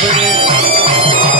தகப்பனே.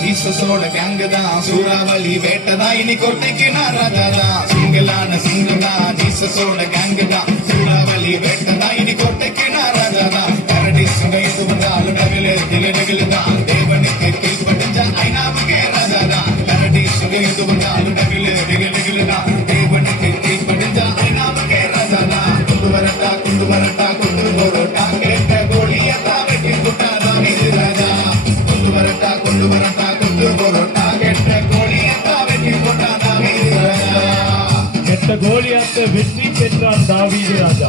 ஜீசஸோட கேங்கு தான் சூறாவளி வேட்டதா இனி கோட்டைக்கு நான் ராஜாதா. சிங்களான சிங்கம் தான் ஜீசஸோட கேங்கு தான் சூறாவளி வேட்டதா இனி கோட்டைக்கு நான் ராஜாதா. கரடி சிங்கம் எது வந்தாலும் நகலு திலநகலு தான் தேவனுக்கு கீழ்படிஞ்ச ஐநாவுக்கே ராஜாதா. கரடி சிங்கம் எது வந்தாலும் நகலு திலநகலு தான் தேவனுக்கு கீழ்படிஞ்ச ஐநாவுக்கே ராஜாதா. கொண்டு வரட்டா கொண்டு வரட்டா கொண்டு போரோட்டா கேட்ட கோழியத்தா வெட்டி குட்டாதா மீது ராஜா. கொண்டு வரட்டா கொண்டு வரட்டா கெட்ட கோலியாத்தை வெற்றி பெற்றான் தாவீது ராஜா.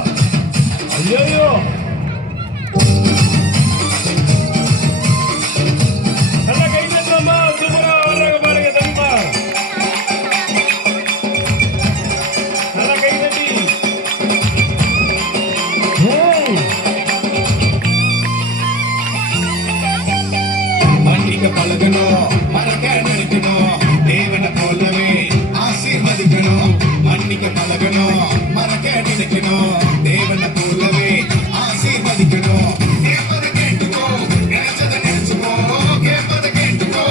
ஐயோ நல்ல கை தட்டமா சூப்பரா வர்றாங்க பாருங்க தெரியுமா. நல்ல கை தட்டி மன்னிக்க பழகணும் மறக்க நினைக்கணும் தேவனை போலவே ஆசீர்வதிக்கணும். மன்னிக்க பழகணும் மறக்க நினைக்கணும் தேவனை போலவே ஆசீர்வதிக்கணும். கேட்பதை கேட்டுக்கோ நினைச்சதை நினைச்சுக்கோ கேட்பதை கேட்டுக்கோ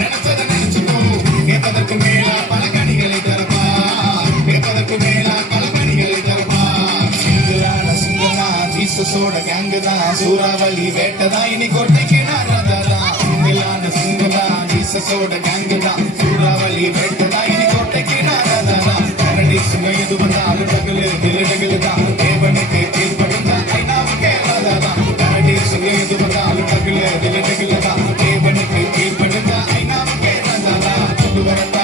நினைச்சதை நினைச்சுக்கோ. கேட்பதற்கு மேலா பல கனிகளை தரப்பா கேட்பதற்கு மேலா பல கனிகளை தரப்பா. சிங்கலா ஜீசஸோட கேங்கு தான் சூறாவளி வேட்டதா இனி கோட்டைக்கு நான் ராஜாதா. சிங்கலா ஜீசஸோட கேங்கு தான் சூறாவளி வேட்டதா இனி கோட்டைக்கு நான் ராஜாதா. கரடி சிங்கம் எது வந்தாலும் டகுலு திலடகுலு தான் தேவனுக்கு கீழ்படிஞ்ச ஐநாவுக்கே ராஜாதா. கரடி சிங்கம் எது வந்தாலும் டகுலு திலடகுலு தான் தேவனுக்கு கீழ்படிஞ்ச ஐநாவுக்கே ராஜாதா. கொண்டு வரட்டா